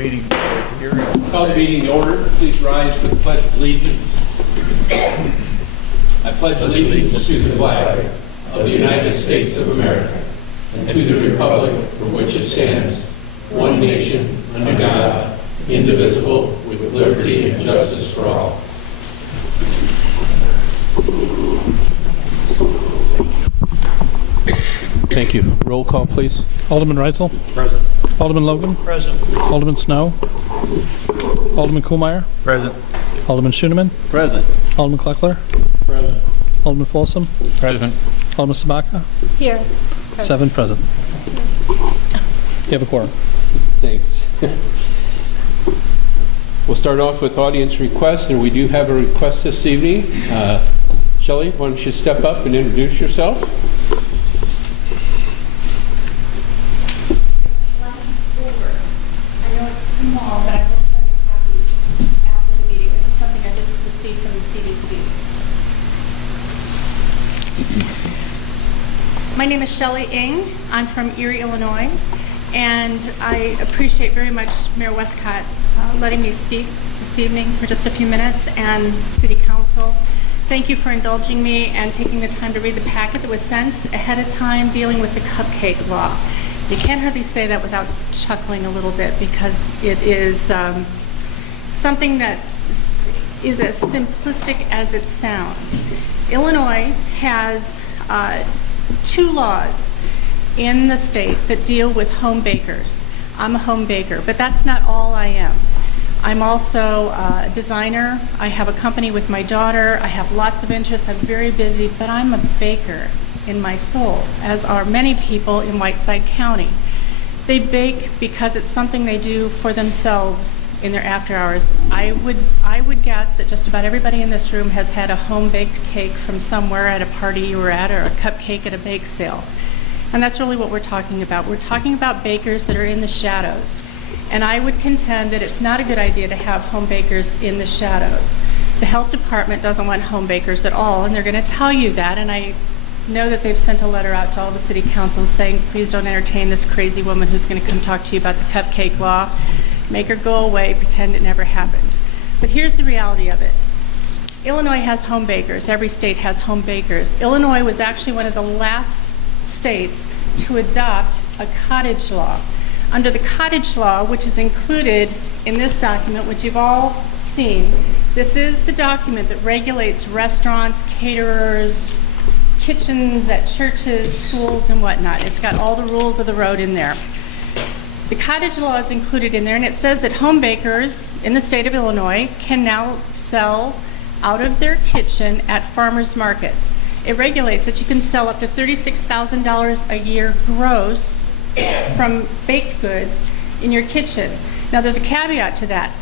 Meeting hearing. Call the meeting to order. Please rise for the Pledge of Allegiance. I pledge allegiance to the flag of the United States of America and to the republic for which it stands, one nation, under God, indivisible, with liberty and justice for all. Thank you. Roll call, please. Alderman Reitzel. Present. Alderman Logan. Present. Alderman Snow. Alderman Kuhlmeier. Present. Alderman Schoeneman. Present. Alderman Kleckler. Present. Alderman Folsom. Present. Alderman Sabaka. Here. 7 present. You have a quorum. Thanks. We'll start off with audience requests, and we do have a request this evening. Shelley, why don't you step up and introduce yourself? Over. I know it's small, but I will send a copy after the meeting. This is something I just received from the CDC. My name is Shelley Ng. I'm from Erie, Illinois, and I appreciate very much Mayor Westcott letting me speak this evening for just a few minutes, and City Council. Thank you for indulging me and taking the time to read the packet that was sent ahead of time dealing with the cupcake law. You can't hardly say that without chuckling a little bit, because it is something that is as simplistic as it sounds. Illinois has 2 laws in the state that deal with home bakers. I'm a home baker, but that's not all I am. I'm also a designer. I have a company with my daughter. I have lots of interests. I'm very busy, but I'm a baker in my soul, as are many people in Whiteside County. They bake because it's something they do for themselves in their after hours. I would guess that just about everybody in this room has had a home-baked cake from somewhere at a party you were at, or a cupcake at a bake sale. And that's really what we're talking about. We're talking about bakers that are in the shadows. And I would contend that it's not a good idea to have home bakers in the shadows. The health department doesn't want home bakers at all, and they're going to tell you that. And I know that they've sent a letter out to all the city councils saying, please don't entertain this crazy woman who's going to come talk to you about the cupcake law. Make her go away, pretend it never happened. But here's the reality of it. Illinois has home bakers. Every state has home bakers. Illinois was actually one of the last states to adopt a cottage law. Under the cottage law, which is included in this document, which you've all seen, this is the document that regulates restaurants, caterers, kitchens at churches, schools, and whatnot. It's got all the rules of the road in there. The cottage law is included in there, and it says that home bakers in the state of Illinois can now sell out of their kitchen at farmers markets. It regulates that you can sell up to $36,000 a year gross from baked goods in your kitchen. Now there's a caveat to that.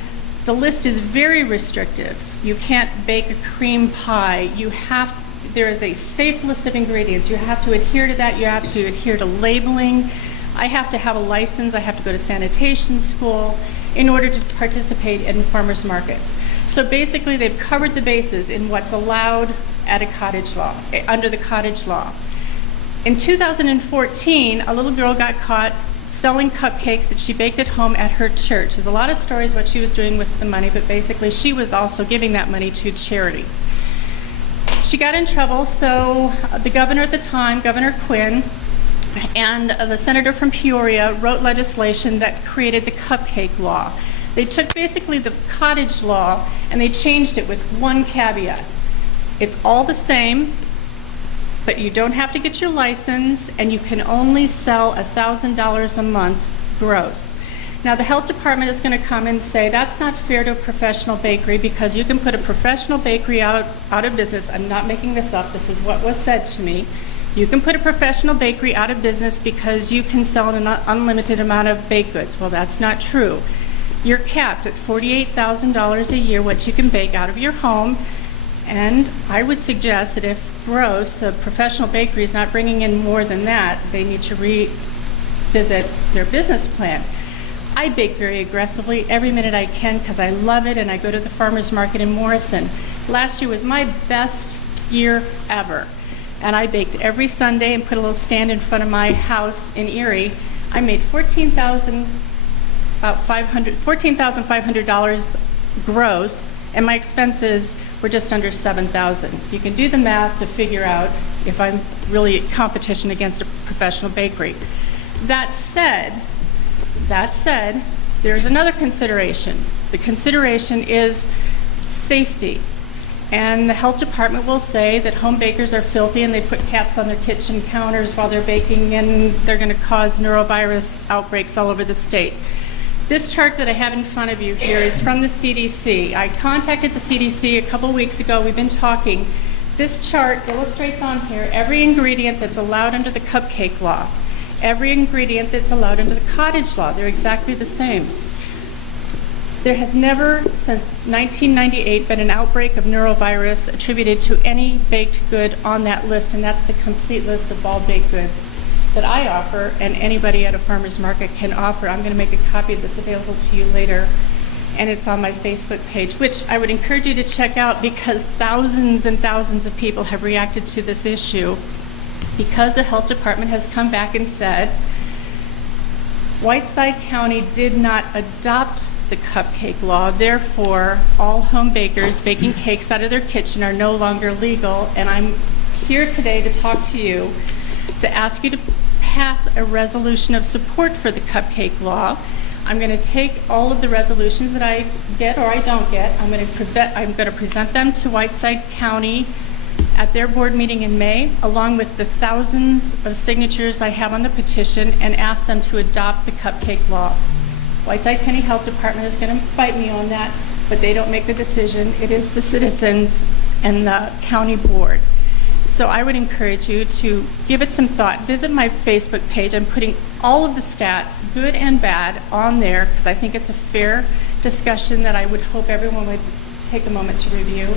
The list is very restrictive. You can't bake a cream pie. There is a safe list of ingredients. You have to adhere to that. You have to adhere to labeling. I have to have a license. I have to go to sanitation school in order to participate in farmers markets. So basically they've covered the bases in what's allowed at a cottage law, under the cottage law. In 2014, a little girl got caught selling cupcakes that she baked at home at her church. There's a lot of stories what she was doing with the money, but basically she was also giving that money to charity. She got in trouble, so the governor at the time, Governor Quinn, and the senator from Peoria wrote legislation that created the cupcake law. They took basically the cottage law and they changed it with one caveat. It's all the same, but you don't have to get your license, and you can only sell $1,000 a month gross. Now the health department is going to come and say that's not fair to a professional bakery, because you can put a professional bakery out of business. I'm not making this up. This is what was said to me. You can put a professional bakery out of business because you can sell an unlimited amount of baked goods. Well, that's not true. You're capped at $48,000 a year what you can bake out of your home. And I would suggest that if gross, the professional bakery is not bringing in more than that, they need to revisit their business plan. I bake very aggressively every minute I can because I love it, and I go to the farmer's market in Morrison. Last year was my best year ever, and I baked every Sunday and put a little stand in front of my house in Erie. I made $14,000 about $14,500 gross, and my expenses were just under $7,000. You can do the math to figure out if I'm really in competition against a professional bakery. That said, there's another consideration. The consideration is safety. And the health department will say that home bakers are filthy and they put cats on their kitchen counters while they're baking, and they're going to cause neurovirus outbreaks all over the state. This chart that I have in front of you here is from the CDC. I contacted the CDC a couple weeks ago. We've been talking. This chart illustrates on here every ingredient that's allowed under the cupcake law, every ingredient that's allowed under the cottage law. They're exactly the same. There has never, since 1998, been an outbreak of neurovirus attributed to any baked good on that list, and that's the complete list of all baked goods that I offer and anybody at a farmer's market can offer. I'm going to make a copy of this available to you later, and it's on my Facebook page, which I would encourage you to check out because thousands and thousands of people have reacted to this issue because the health department has come back and said Whiteside County did not adopt the cupcake law, therefore all home bakers baking cakes out of their kitchen are no longer legal, and I'm here today to talk to you to ask you to pass a resolution of support for the cupcake law. I'm going to take all of the resolutions that I get or I don't get, I'm going to present them to Whiteside County at their board meeting in May, along with the thousands of signatures I have on the petition, and ask them to adopt the cupcake law. Whiteside County Health Department is going to fight me on that, but they don't make the decision. It is the citizens and the county board. So I would encourage you to give it some thought. Visit my Facebook page. I'm putting all of the stats, good and bad, on there because I think it's a fair discussion that I would hope everyone would take a moment to review.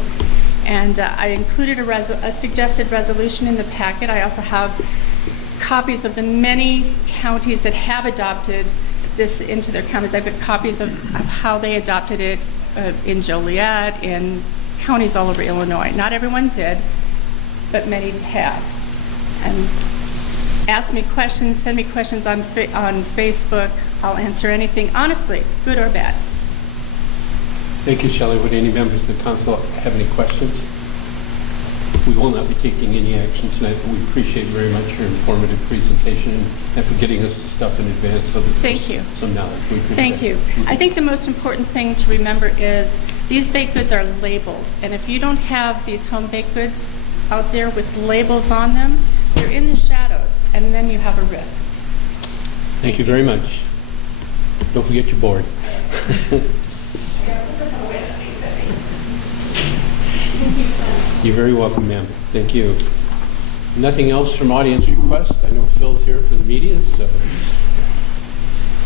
And I included a suggested resolution in the packet. I also have copies of the many counties that have adopted this into their counties. I've got copies of how they adopted it in Joliet, in counties all over Illinois. Not everyone did, but many have. And ask me questions, send me questions on Facebook. I'll answer anything, honestly, good or bad. Thank you, Shelley. Would any members of the council have any questions? We will not be taking any action tonight, but we appreciate very much your informative presentation and for getting us the stuff in advance so that Thank you. there's some knowledge. We appreciate Thank you. it. I think the most important thing to remember is these baked goods are labeled, and if you don't have these home baked goods out there with labels on them, they're in the shadows, and then you have a risk. Thank you very much. Don't forget your board. Thank you so much. You're very welcome, ma'am. Thank you. Nothing else from audience requests? I know Phil's here for the media, so.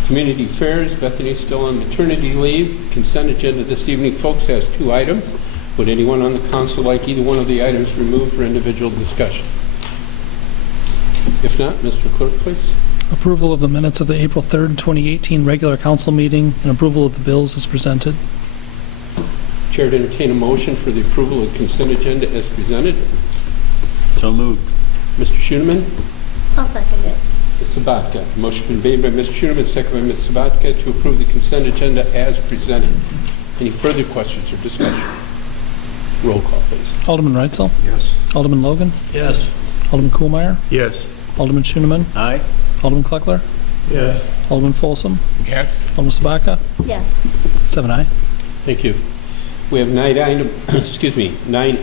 Community affairs, Bethany's still on maternity leave. Consent agenda this evening, folks, has 2 items. Would anyone on the council like either one of the items removed for individual discussion? If not, Mr. Clerk, please. Approval of the minutes of the April 3rd, 2018 regular council meeting and approval of the bills as presented. Chair to entertain a motion for the approval of the consent agenda as presented. So moved. Mr. Schoeneman. I'll second it. Ms. Sabatka. Motion been made by Mr. Schoeneman, second by Ms. Sabatka to approve the consent agenda as presented. Any further questions or discussion? Roll call, please. Alderman Reitzel? Yes. Alderman Logan? Yes. Alderman Kuhlmeier? Yes. Alderman Schoeneman? Aye. Alderman Kleckler? Yes. Alderman Folsom? Yes. Alderman Sabaka? Yes. 7-0. Thank you. We have 9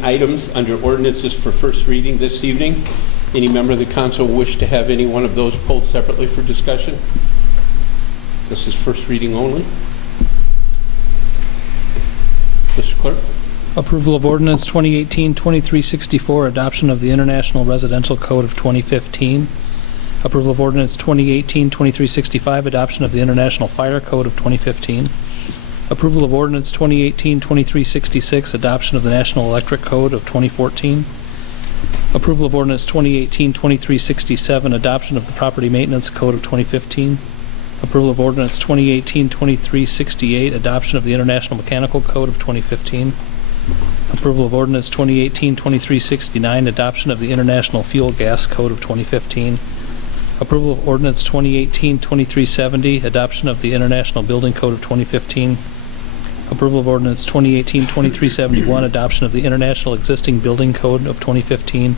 items under ordinances for first reading this evening. Any member of the council wish to have any one of those pulled separately for discussion? This is first reading only. Mr. Clerk? Approval of ordinance 2018-2364, adoption of the International Residential Code of 2015. Approval of ordinance 2018-2365, adoption of the International Fire Code of 2015. Approval of ordinance 2018-2366, adoption of the National Electric Code of 2014. Approval of ordinance 2018-2367, adoption of the Property Maintenance Code of 2015. Approval of ordinance 2018-2368, adoption of the International Mechanical Code of 2015. Approval of ordinance 2018-2369, adoption of the International Fuel Gas Code of 2015. Approval of ordinance 2018-2370, adoption of the International Building Code of 2015. Approval of ordinance 2018-2371, adoption of the International Existing Building Code of 2015.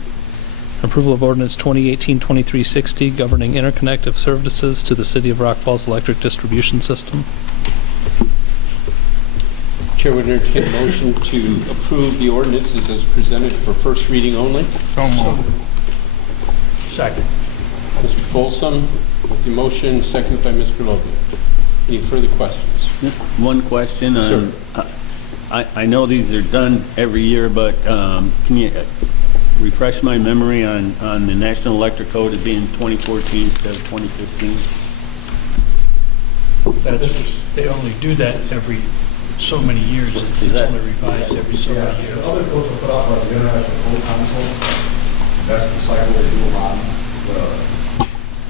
Approval of ordinance 2018-2360, governing interconnect of services to the City of Rock Falls Electric Distribution System. Chair would entertain a motion to approve the ordinances as presented for first reading only. So moved. Second. Mr. Folsom with the motion, seconded by Mr. Logan. Any further questions? Just one question. Sure. I know these are done every year, but can you refresh my memory on the National Electric Code as being 2014 instead of 2015? They only do that every so many years. It's that- only revised every so many years. The other codes are put out by the International Code Council. That's the cycle they do them on. The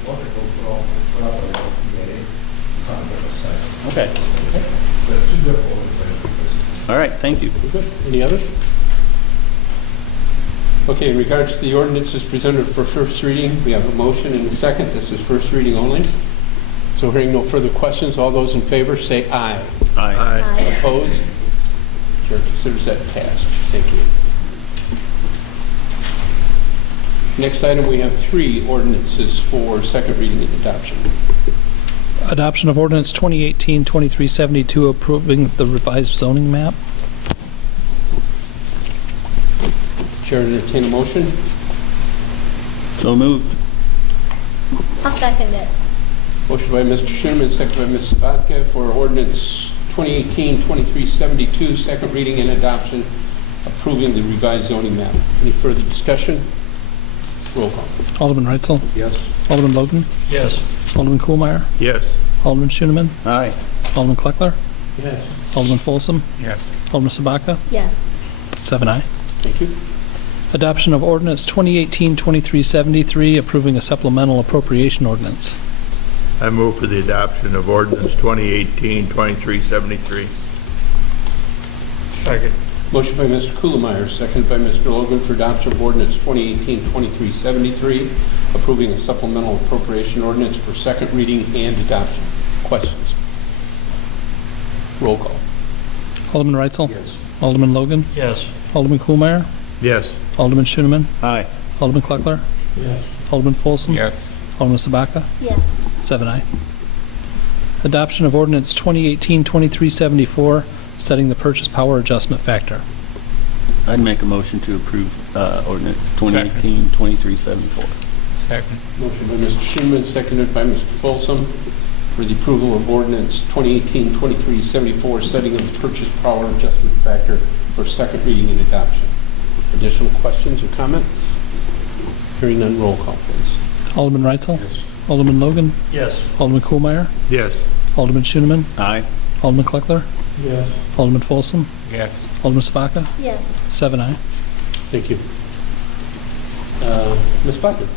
local codes put out by the LPA. It's on a different cycle. Okay. There's two different organizations. All right, thank you. Good. Any others? Okay, in regards to the ordinances presented for first reading, we have a motion and a second. This is first reading only. So hearing no further questions, all those in favor say aye. Aye. Opposed? Chair considers that passed. Thank you. Next item, we have 3 ordinances for second reading and adoption. Adoption of ordinance 2018-2372, approving the revised zoning map. Chair would entertain a motion. So moved. I'll second it. Motion by Mr. Schoeneman, second by Ms. Sabatka for ordinance 2018-2372, second reading and adoption, approving the revised zoning map. Any further discussion? Roll call. Alderman Reitzel? Yes. Alderman Logan? Yes. Alderman Kuhlmeier? Yes. Alderman Schoeneman? Aye. Alderman Kleckler? Yes. Alderman Folsom? Yes. Alderman Sabaka? Yes. 7 aye. Thank you. Adoption of ordinance 2018-2373, approving a supplemental appropriation ordinance. I move for the adoption of ordinance 2018-2373. Second. Motion by Mr. Kuhlmeier, seconded by Mr. Logan for adoption of ordinance 2018-2373, approving a supplemental appropriation ordinance for second reading and adoption. Questions? Roll call. Alderman Reitzel? Yes. Alderman Logan? Yes. Alderman Kuhlmeier? Yes. Alderman Schoeneman? Aye. Alderman Kleckler? Yes. Alderman Folsom? Yes. Alderman Sabaka? Yes. 7 aye. Adoption of ordinance 2018-2374, setting the purchase power adjustment factor. I'd make a motion to approve ordinance 2018-2374. Second. Motion by Mr. Schoeneman, seconded by Mr. Folsom for the approval of ordinance 2018-2374, setting of the purchase power adjustment factor for second reading and adoption. Additional questions or comments? Hearing none, roll call, please. Alderman Reitzel? Alderman Logan? Yes. Alderman Kuhlmeier? Yes. Alderman Schoeneman? Aye. Alderman Kleckler? Yes. Alderman Folsom? Yes. Alderman Sabaka? Yes. 7 aye. Thank you. Ms. Blackman?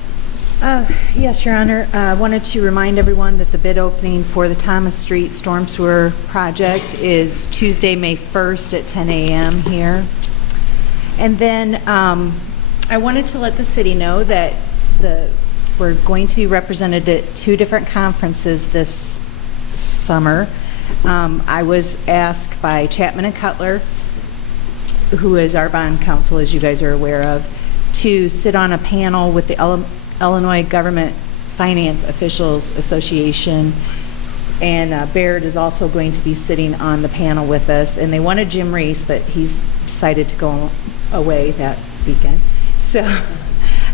Yes, Your Honor. I wanted to remind everyone that the bid opening for the Thomas Street Storm Sewer Project is Tuesday, May 1st at 10 a.m. here. And then I wanted to let the city know that we're going to be represented at 2 different conferences this summer. I was asked by Chapman and Cutler, who is our bond counsel, as you guys are aware of, to sit on a panel with the Illinois Government Finance Officials Association, and Baird is also going to be sitting on the panel with us. And they wanted Jim Reese, but he's decided to go away that weekend. So,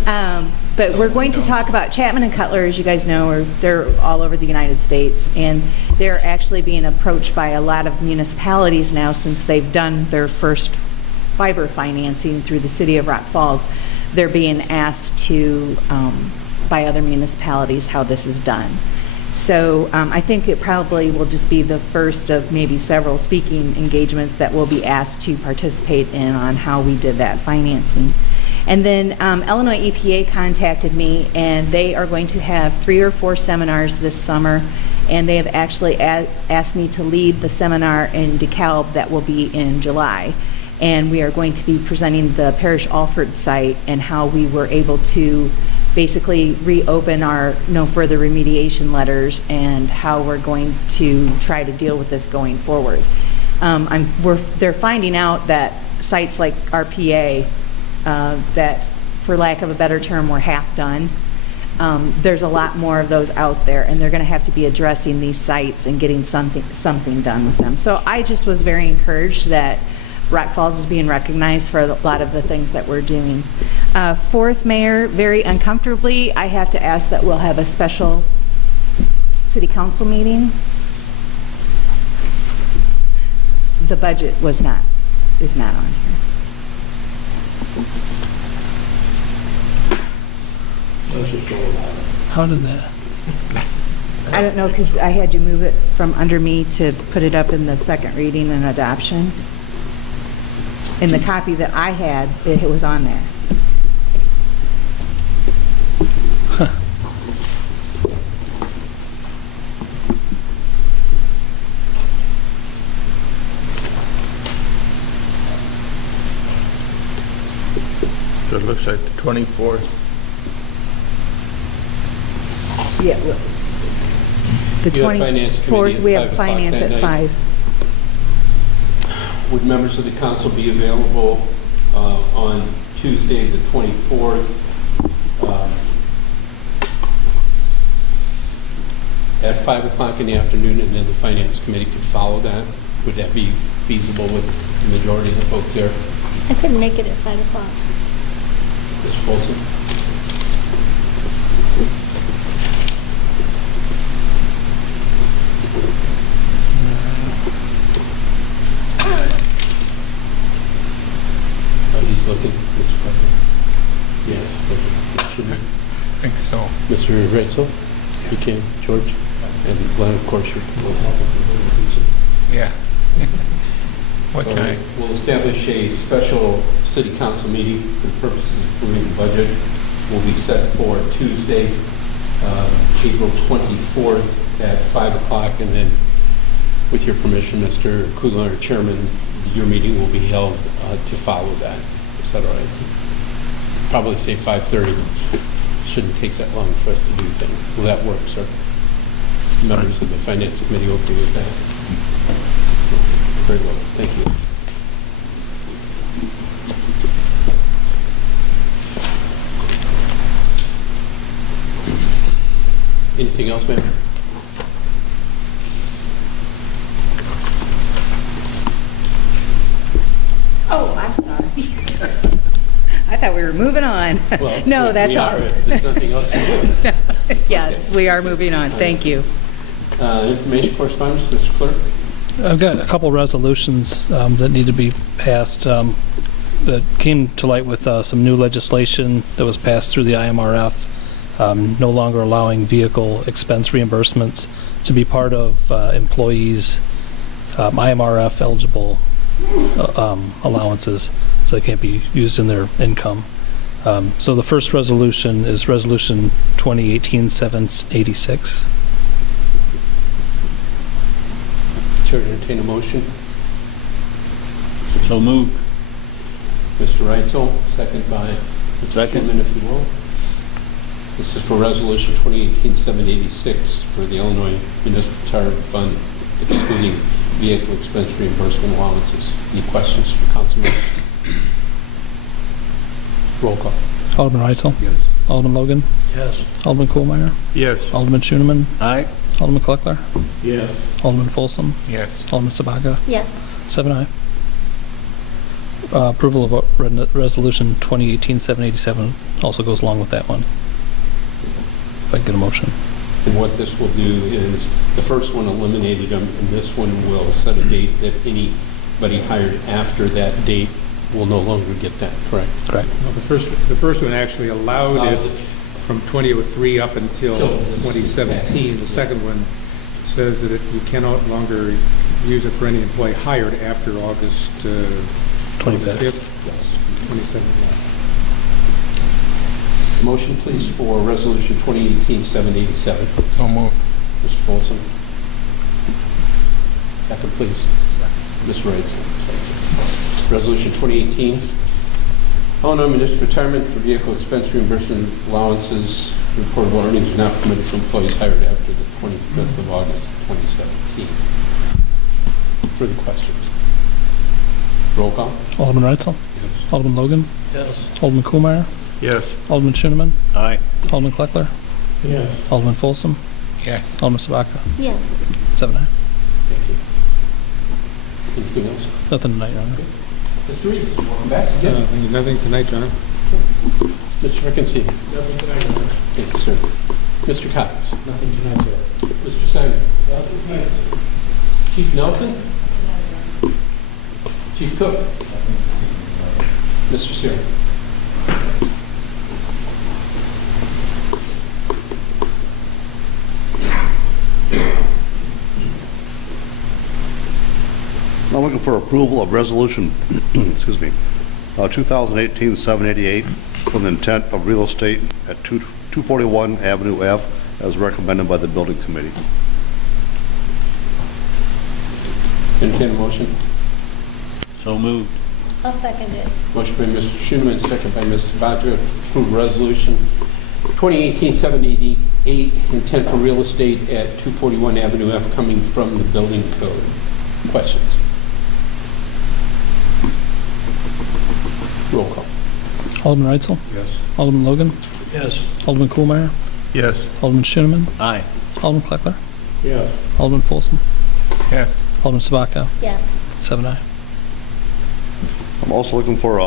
but we're going to talk about Chapman and Cutler, as you guys know, they're all over the United States, and they're actually being approached by a lot of municipalities now since they've done their first fiber financing through the city of Rock Falls. They're being asked to, by other municipalities, how this is done. So I think it probably will just be the first of maybe several speaking engagements that we'll be asked to participate in on how we did that financing. And then Illinois EPA contacted me, and they are going to have 3 or 4 seminars this summer, and they have actually asked me to lead the seminar in DeKalb that will be in July. And we are going to be presenting the Parish Alford site and how we were able to basically reopen our no further remediation letters and how we're going to try to deal with this going forward. They're finding out that sites like RPA, that for lack of a better term, were half done. There's a lot more of those out there, and they're going to have to be addressing these sites and getting something done with them. So I just was very encouraged that Rock Falls is being recognized for a lot of the things that we're doing. Fourth, Mayor, very uncomfortably, I have to ask that we'll have a special city council meeting. The budget is not on here. How did that? I don't know, because I had you move it from under me to put it up in the second reading and adoption. In the copy that I had, it was on there. So it looks like the 24th. Yeah. The You have Finance Committee 24th, at we have 5 o'clock finance that at night. 5. Would members of the council be available on Tuesday, the 24th, at 5 o'clock in the afternoon, and then the Finance Committee could follow that? Would that be feasible with the majority of the folks there? I couldn't make it at 5 o'clock. Mr. Folsom? He's looking, Mr. Clark. Yes. I think so. Mr. Reitzel? You can, George? And Glenn, of course, you're. Yeah. What So time? We'll establish a special city council meeting for the purposes of approving the budget. Will be set for Tuesday, April 24th at 5 o'clock, and then with your permission, Mr. Kugler, Chairman, your meeting will be held to follow that. Is that all right? Probably say 5:30. Shouldn't take that long for us to do things. Will that work, sir? Members of the Finance Committee okay with that? Very well, thank you. Anything else, ma'am? Oh, I'm sorry. I thought we were moving on. Well, No, that's we all. are, if there's nothing else to do. Yes, we are moving on. Thank you. Information correspondence, Mr. Clerk? I've got a couple resolutions that need to be passed that came to light with some new legislation that was passed through the IMRF, no longer allowing vehicle expense reimbursements to be part of employees' IMRF eligible allowances, so they can't be used in their income. So the first resolution is Resolution 2018-786. Chair to entertain a motion. So moved. Mr. Reitzel, second by Second. Chairman, if you will. This is for Resolution 2018-786 for the Illinois Municipal Retirement Fund, excluding vehicle expense reimbursement allowances. Any questions for council members? Roll call. Alderman Reitzel? Yes. Alderman Logan? Yes. Alderman Kohlmeyer? Yes. Alderman Schoeneman? Aye. Alderman Kleckler? Yes. Alderman Folsom? Yes. Alderman Sabaga? Yes. 7-0. Approval of Resolution 2018-787 also goes along with that one. If I can get a motion. And what this will do is, the first one eliminated them, and this one will set a date that anybody hired after that date will no longer get that, correct? Correct. Well, the first one actually allowed it from 2003 up until 2017. The second one says that you cannot longer use it for any employee hired after August 25th. 2017. Motion, please, for Resolution 2018-787. So moved. Mr. Folsom. Second, please. Ms. Reitzel. Resolution 2018-786. Illinois Municipal Retirement for Vehicle Expense Reimbursement Allowances, reportable earnings are not permitted for employees hired after the 25th of August, 2017. Further questions? Roll call. Alderman Reitzel? Alderman Logan? Yes. Alderman Kuhlmeyer? Yes. Alderman Schooneman? Aye. Alderman Kleckler? Yes. Alderman Folsom? Yes. Alderman Sabaka? Yes. 7-0. Thank you. Anything else? Nothing tonight, Your Honor. Mr. Reeves, welcome back again. Nothing tonight, John. Mr. Frickensee. Nothing tonight, Your Honor. Thank you, sir. Mr. Cox. Nothing tonight, sir. Mr. Simon. Nothing tonight, sir. Chief Nelson. Chief Cook. Mr. Sear. I'm looking for approval of resolution, excuse me, 2018-788 for the intent of real estate at 241 Avenue F as recommended by the building committee. Entertain a motion. So moved. I'll second it. Motion by Mr. Schooneman, second by Ms. Sabata, to approve resolution 2018-788, intent for real estate at 241 Avenue F coming from the building code. Questions? Roll call. Alderman Reitzel? Yes. Alderman Logan? Yes. Alderman Kuhlmeyer? Yes. Alderman Schooneman? Aye. Alderman Kleckler? Yes. Alderman Folsom? Yes. Alderman Sabaka? Yes. 7-0. I'm also looking for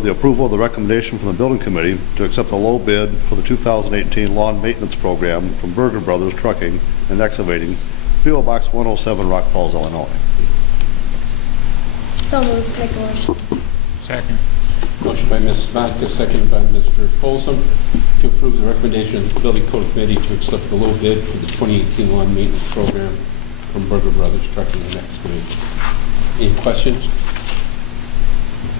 the approval of the recommendation from the building committee to accept a low bid for the 2018 lawn maintenance program from Berger Brothers Trucking and Excavating, P.O. Box 107, Rock Falls, Illinois. So moved. Make a motion. Second. Motion by Ms. Sabata, seconded by Mr. Folsom, to approve the recommendation of the building code committee to accept the low bid for the 2018 lawn maintenance program from Berger Brothers Trucking and Excavating. Any questions?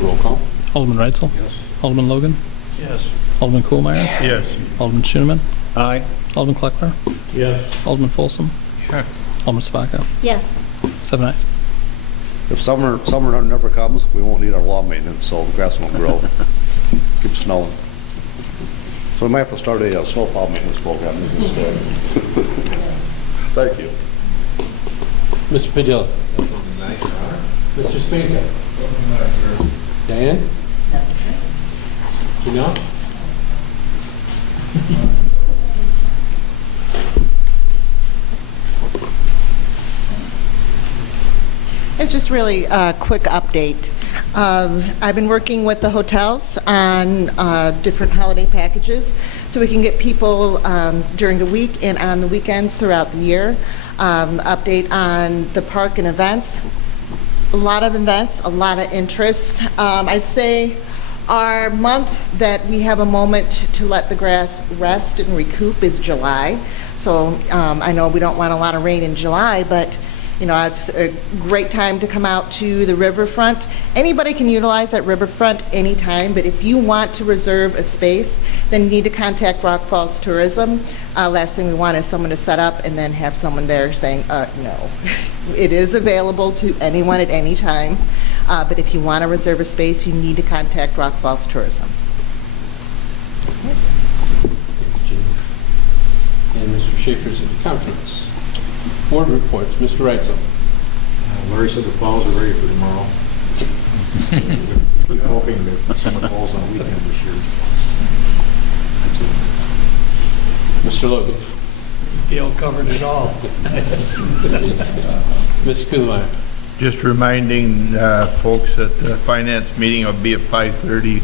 Roll call. Alderman Reitzel? Yes. Alderman Logan? Yes. Alderman Kuhlmeyer? Yes. Alderman Schooneman? Aye. Alderman Kleckler? Yes. Alderman Folsom? Yes. Alderman Sabaka? Yes. 7-0. If summer never comes, we won't need our lawn maintenance, so the grass won't grow. Keep snowing. So we might have to start a snowplow maintenance program instead. Thank you. Mr. Padilla. Mr. Spanka. Diane? Janelle? It's just really a quick update. I've been working with the hotels on different holiday packages so we can get people during the week and on the weekends throughout the year. Update on the park and events. A lot of events, a lot of interest. I'd say our month that we have a moment to let the grass rest and recoup is July. So I know we don't want a lot of rain in July, but you know, it's a great time to come out to the riverfront. Anybody can utilize that riverfront anytime, but if you want to reserve a space, then you need to contact Rock Falls Tourism. Last thing we want is someone to set up and then have someone there saying, no. It is available to anyone at any time, but if you want to reserve a space, you need to contact Rock Falls Tourism. And Mr. Schaefer's at the conference. Board reports. Mr. Reitzel. Larry said the falls are ready for tomorrow. We're hoping that summer falls on a weekend this year. That's it. Mr. Logan. Gail covered it all. Ms. Kuhlmeyer. Just reminding folks that the finance meeting will be at 5:30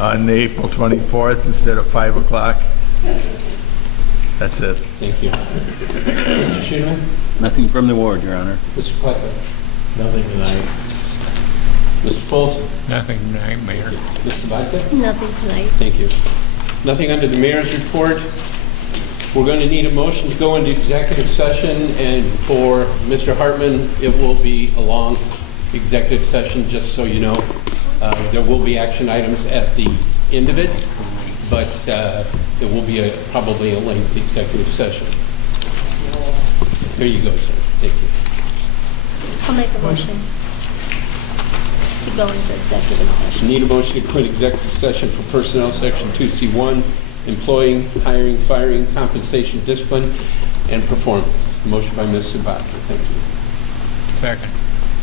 on April 24th instead of 5 o'clock. That's it. Thank you. Mr. Schooneman. Nothing from the ward, Your Honor. Mr. Kleckler. Nothing tonight. Mr. Folsom. Nothing tonight, Mayor. Ms. Sabata. Nothing tonight. Thank you. Nothing under the mayor's report. We're going to need a motion to go into executive session, and for Mr. Hartman, it will be a long executive session, just so you know. There will be action items at the end of it, but it will be probably a lengthy executive session. There you go, sir. Thank you. I'll make a motion. To go into executive session. Need a motion to quit executive session for personnel, section 2C1, employing, hiring, firing, compensation, discipline, and performance. Motion by Ms. Sabathia. Thank you. Second.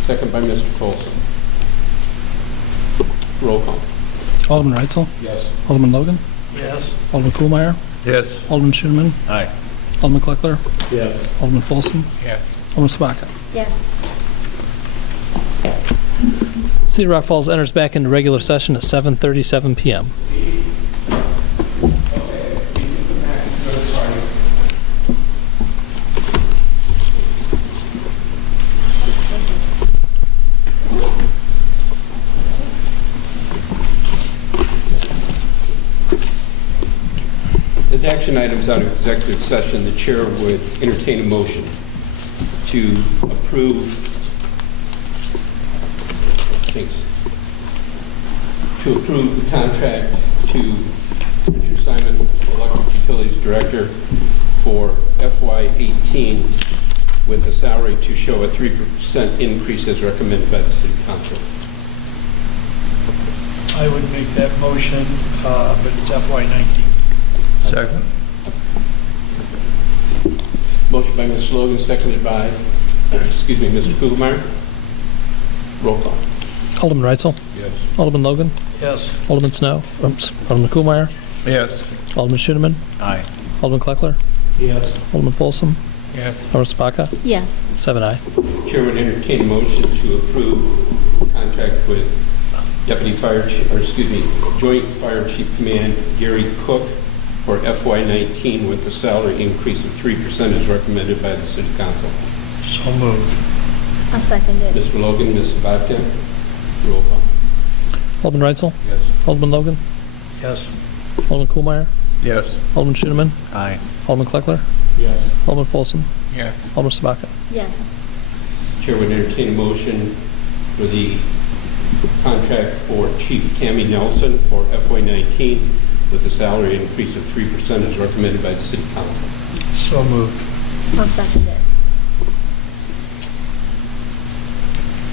Second by Mr. Folsom. Roll call. Alderman Reitzel? Yes. Alderman Logan? Yes. Alderman Kuhlmeyer? Yes. Alderman Schoenman? Aye. Alderman Kleckler? Yes. Alderman Folsom? Yes. Alderman Sabaka? Yes. City of Rock Falls enters back into regular session at 7:37 PM. As action items out of executive session, the chair would entertain a motion to approve, the contract to Richard Simon, Electric Utilities Director, for FY18 with a salary to show a 3% increase as recommended by the City Council. I would make that motion, but it's FY19. Second. Motion by Mr. Logan, seconded by, Mr. Kugelmeyer. Roll call. Alderman Reitzel? Yes. Alderman Logan? Yes. Alderman Snow? Alderman Kuhlmeyer? Yes. Alderman Schoenman? Aye. Alderman Kleckler? Yes. Alderman Folsom? Yes. Alderman Sabaka? Yes. 7 aye. Chair would entertain a motion to approve contract with Joint Fire Chief Command Gary Cook for FY19 with a salary increase of 3% as recommended by the City Council. So moved. I'll second it. Mr. Logan, Ms. Sabathia, roll call. Alderman Reitzel? Yes. Alderman Logan? Yes. Alderman Kuhlmeyer? Yes. Alderman Schoenman? Aye. Alderman Kleckler? Yes. Alderman Folsom? Yes. Alderman Sabaka? Yes. Chair would entertain a motion for the contract for Chief Tammy Nelson for FY19 with a salary increase of 3% as recommended by the City Council. So moved. I'll second it.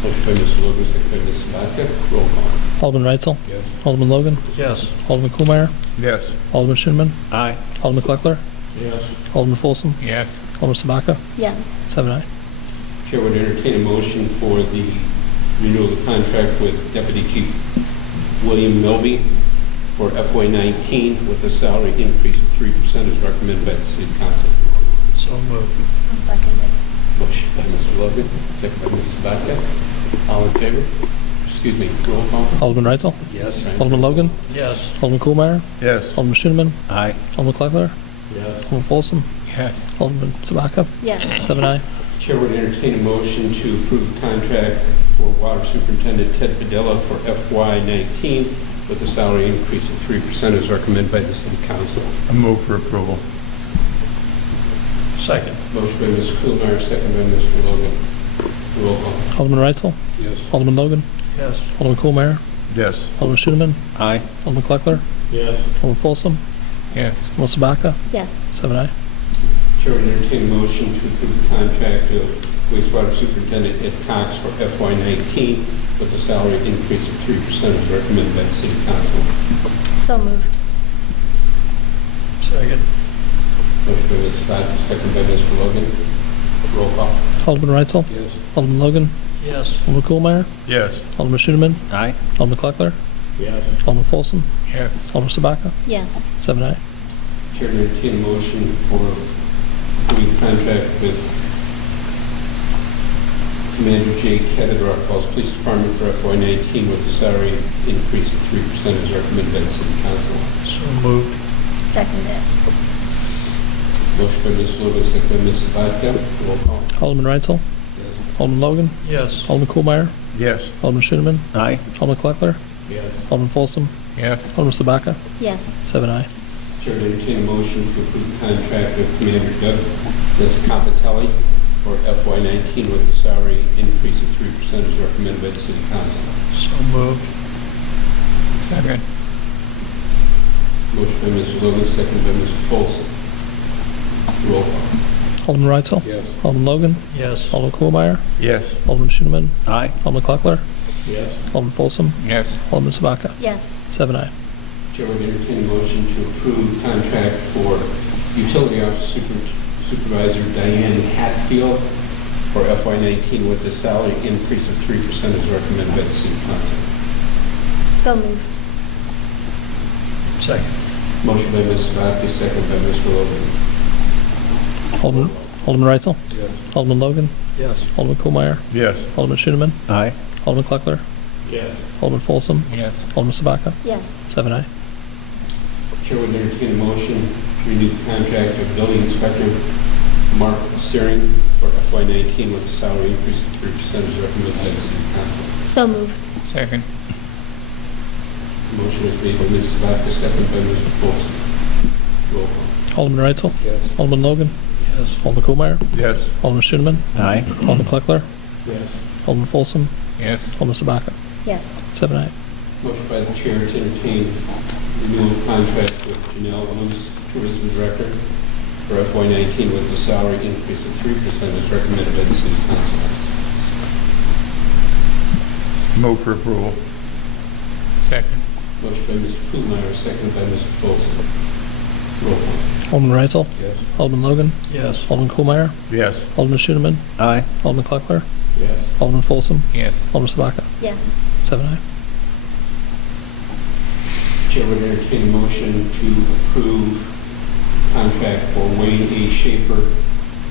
Motion by Mr. Logan, second by Ms. Sabathia. Roll call. Alderman Reitzel? Yes. Alderman Logan? Yes. Alderman Kuhlmeyer? Yes. Alderman Schoenman? Aye. Alderman Kleckler? Yes. Alderman Folsom? Yes. Alderman Sabaka? Yes. 7 aye. Chair would entertain a motion for the renewal of the contract with Deputy Chief William Milby for FY19 with a salary increase of 3% as recommended by the City Council. So moved. I'll second it. Motion by Mr. Logan, second by Ms. Sabathia. All in favor? Roll call. Alderman Reitzel? Yes. Alderman Logan? Yes. Alderman Kuhlmeyer? Yes. Alderman Schoenman? Aye. Alderman Kleckler? Yes. Alderman Folsom? Yes. Alderman Sabaka? Yes. 7 aye. Chair would entertain a motion to approve the contract for Water Superintendent Ted Padilla for FY19 with a salary increase of 3% as recommended by the City Council. I move for approval. Second. Motion by Mr. Kuhlmeyer, second by Mr. Logan. Roll call. Alderman Reitzel? Yes. Alderman Logan? Yes. Alderman Kuhlmeyer? Yes. Alderman Schoenman? Aye. Alderman Kleckler? Yes. Alderman Folsom? Yes. Alderman Sabaka? Yes. 7 aye. Chair would entertain a motion to approve the contract of wastewater superintendent Ed Cox for FY19 with a salary increase of 3% as recommended by the City Council. So moved. Second. Motion by Ms. Sabathia, second by Mr. Logan. Roll call. Alderman Reitzel? Yes. Alderman Logan? Yes. Alderman Kuhlmeyer? Yes. Alderman Schoenman? Aye. Alderman Kleckler? Yes. Alderman Folsom? Yes. Alderman Sabaka? Yes. 7 aye. Chair would entertain a motion for approving the contract with Commander J. Kett of the Rock Falls Police Department for FY19 with a salary increase of 3% as recommended by the City Council. So moved. Second it. Motion by Mr. Logan, second by Ms. Sabathia. Roll call. Alderman Reitzel? Alderman Logan? Yes. Alderman Kuhlmeyer? Yes. Alderman Schoenman? Aye. Alderman Kleckler? Yes. Alderman Folsom? Yes. Alderman Sabaka? Yes. 7 aye. Chair would entertain a motion to approve the contract with Commander Douglas Compatelli for FY19 with a salary increase of 3% as recommended by the City Council. So moved. Second. Motion by Mr. Logan, second by Mr. Folsom. Roll call. Alderman Reitzel? Yes. Alderman Logan? Yes. Alderman Kuhlmeyer? Yes. Alderman Schoenman? Aye. Alderman Kleckler? Yes. Alderman Folsom? Yes. Alderman Sabaka? Yes. 7-0. Chair would entertain a motion to approve contract for utility office supervisor Diane Hatfield for FY19 with a salary increase of 3% as recommended by the City Council. So moved. Second. Motion by Ms. Sabaki, second by Mr. Logan. Alderman Reitzel? Yes. Alderman Logan? Yes. Alderman Kohlmeyer? Yes. Alderman Schooneman? Aye. Alderman Kleckler? Yes. Alderman Folsom? Yes. Alderman Sabaka? Yes. 7-0. Chair would entertain a motion to renew the contract of building inspector Mark Searing for FY19 with a salary increase of 3% as recommended by the City Council. So moved. Second. Motion is made by Ms. Sabaka, second by Mr. Folsom. Roll call. Alderman Reitzel? Yes. Alderman Logan? Yes. Alderman Kohlmeyer? Yes. Alderman Schooneman? Aye. Alderman Kleckler? Yes. Alderman Folsom? Yes. Alderman Sabaka? Yes. 7-0. Motion by the chair to entertain renewal contract with Janelle Owens, Tourism Director, for FY19 with a salary increase of 3% as recommended by the City Council. Move for approval. Second. Motion by Mr. Kuhlmeyer, seconded by Mr. Folsom. Roll call. Alderman Reitzel? Yes. Alderman Logan? Yes. Alderman Kohlmeyer? Yes. Alderman Schooneman? Aye. Alderman Kleckler? Yes. Alderman Folsom? Yes. Alderman Sabaka? Yes. 7-0. Chair would entertain a motion to approve contract for Wayne A. Schaefer,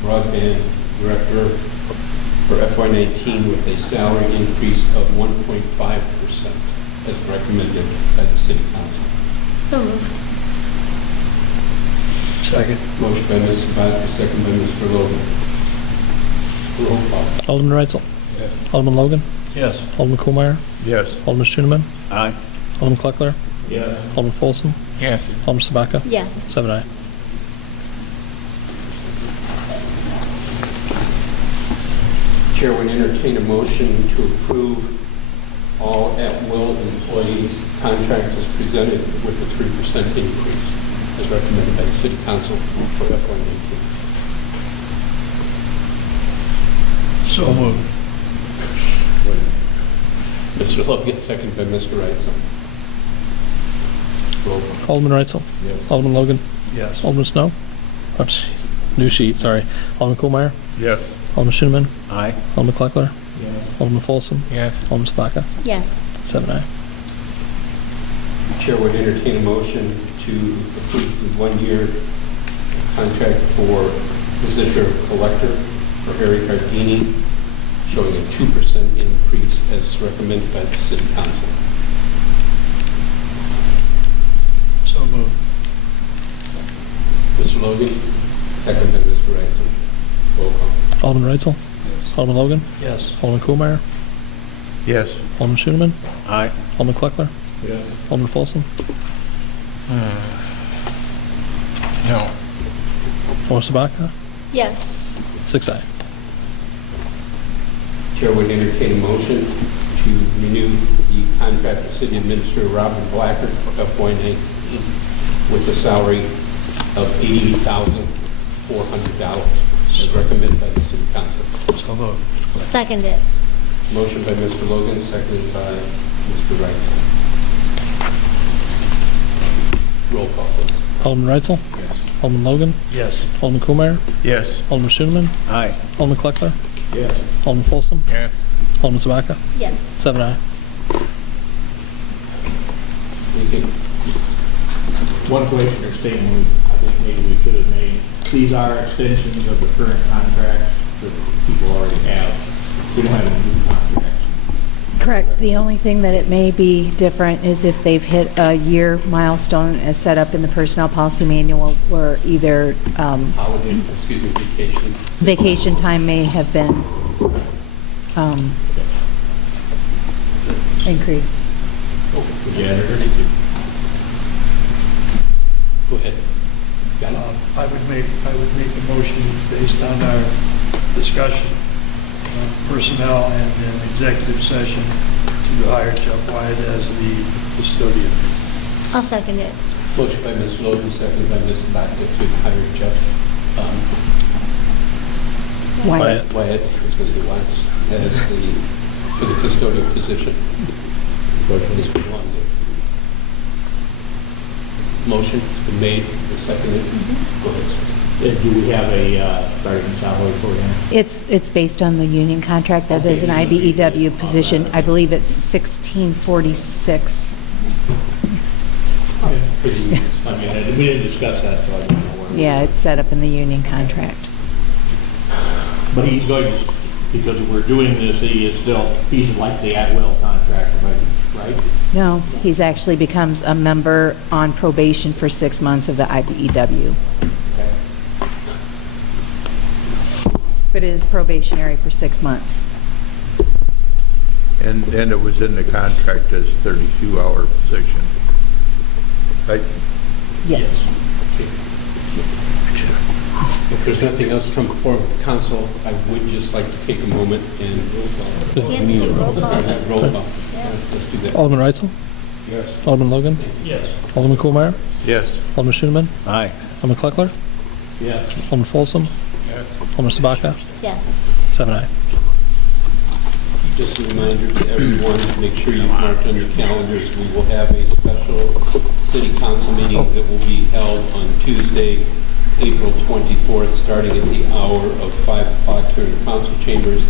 Broadband Director, for FY19 with a salary increase of 1.5% as recommended by the City Council. So moved. Second. Motion by Ms. Sabaka, second by Mr. Logan. Roll call. Alderman Reitzel? Yes. Alderman Logan? Yes. Alderman Kohlmeyer? Yes. Alderman Schooneman? Aye. Alderman Kleckler? Yes. Alderman Folsom? Yes. Alderman Sabaka? Yes. 7-0. Chair would entertain a motion to approve all at-will employees' contracts as presented with a 3% increase as recommended by the City Council for FY19. So moved. Mr. Logan, second by Mr. Reitzel. Roll call. Alderman Reitzel? Yes. Alderman Logan? Yes. Alderman Snow? Oh, jeez. New sheet, sorry. Alderman Kohlmeyer? Yes. Alderman Schooneman? Aye. Alderman Kleckler? Yes. Alderman Folsom? Yes. Alderman Sabaka? Yes. 7-0. Chair would entertain a motion to approve the one-year contract for visitor collector for Eric Gardini, showing a 2% increase as recommended by the City Council. So moved. Mr. Logan, second by Mr. Reitzel. Roll call. Alderman Reitzel? Alderman Logan? Yes. Alderman Kohlmeyer? Yes. Alderman Schooneman? Aye. Alderman Kleckler? Yes. Alderman Folsom? No. Alderman Sabaka? Yes. 6-0. Chair would entertain a motion to renew the contract with City Administrator Robin Blackard for FY19 with a salary of $88,400 as recommended by the City Council. So moved. Second it. Motion by Mr. Logan, seconded by Mr. Reitzel. Roll call, please. Alderman Reitzel? Yes. Alderman Logan? Yes. Alderman Kohlmeyer? Yes. Alderman Schooneman? Aye. Alderman Kleckler? Yes. Alderman Folsom? Yes. Alderman Sabaka? Yes. 7-0. Thank you. One question or statement I think maybe we could have made. These are extensions of the current contracts that people already have. We don't have any new contracts. Correct. The only thing that it may be different is if they've hit a year milestone as set up in the personnel policy manual, where either Holiday, excuse me, vacation. vacation time may have been increased. The janitor, go ahead. Got it? I would make a motion based on our discussion, personnel and an executive session to hire Jeff Wyatt as the custodian. I'll second it. Motion by Ms. Logan, seconded by Ms. Baca to hire Jeff Wyatt. Wyatt, I was going to say Wyatt, as the for the custodial position. This is one. Motion been made, and seconded. Go ahead, sir. Do we have a starting salary for him? It's based on the union contract. That is an IBEW position. I believe it's 1646. For the unions. I mean, we didn't discuss that, so I don't know where. Yeah, it's set up in the union contract. But he's going to, because we're doing this, he's like the at-will contract, right? No, he's actually becomes a member on probation for 6 months of the IBEW. Okay. But it is probationary for 6 months. And it was in the contract as 32-hour position. Right? Yes. If there's nothing else to come before the council, I would just like to take a moment and You have to do roll call. roll call. Let's do that. Alderman Reitzel? Yes. Alderman Logan? Yes. Alderman Kohlmeyer? Yes. Alderman Schoenman? Aye. Alderman Kleckler? Yes. Alderman Folsom? Yes. Alderman Sabaka? Yes. 7-0. Just a reminder to everyone, make sure you mark on your calendars, we will have a special city council meeting that will be held on Tuesday, April 24th, starting at the hour of 5 o'clock here in the council chambers,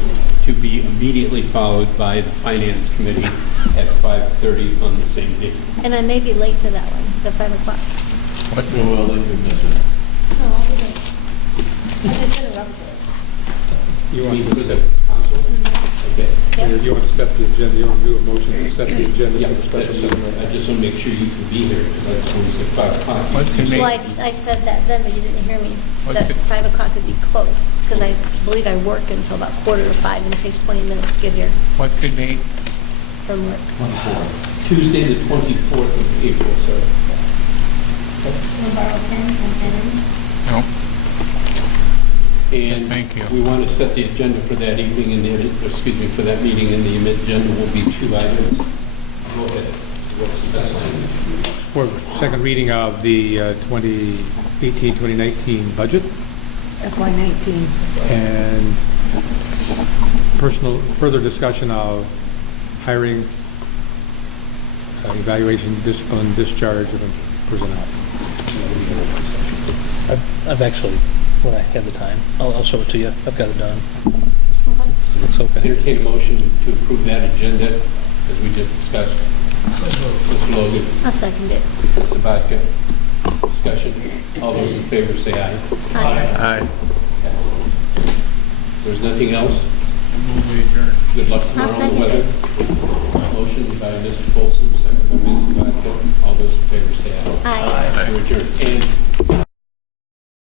to be immediately followed by the finance committee at 5:30 on the same day. And I may be late to that one, to 5 o'clock. What's the will that you're missing? No, I'll be late. I just interrupted. You want Meeting to for set, the council? Okay. Yep. you want to set the agenda, you want to do a motion to set the agenda Yeah, for the special that's- meeting? I just want to make sure you can be here, because I just want to say 5 o'clock. What's your Well, I said that then, but you didn't hear me. That 5 o'clock would be close, because I believe I work until about 4:45, and it takes 20 minutes to get here What's your date? from work. Tuesday, the 24th of April, sir. Wanna borrow a pen and pen? No. And Thank you. we want to set the agenda for that evening, and for that meeting, and the agenda will be 2 items. Go ahead. What's the best language? For second reading of the 2018-2019 budget FY19. and further discussion of hiring, evaluation, discipline, discharge of personnel. I've actually, when I have the time, I'll show it to you. I've got it done. Looks okay. Entertain a motion to approve that agenda as we just discussed. Mr. Logan, I'll second it. Ms. Sabatka, discussion. All those in favor say aye. Aye. If there's nothing else, good luck tomorrow on the second weather. Motion by Mr. Folsom, second by Ms. Sabatka. All those in favor say aye. Aye. We're adjourned. And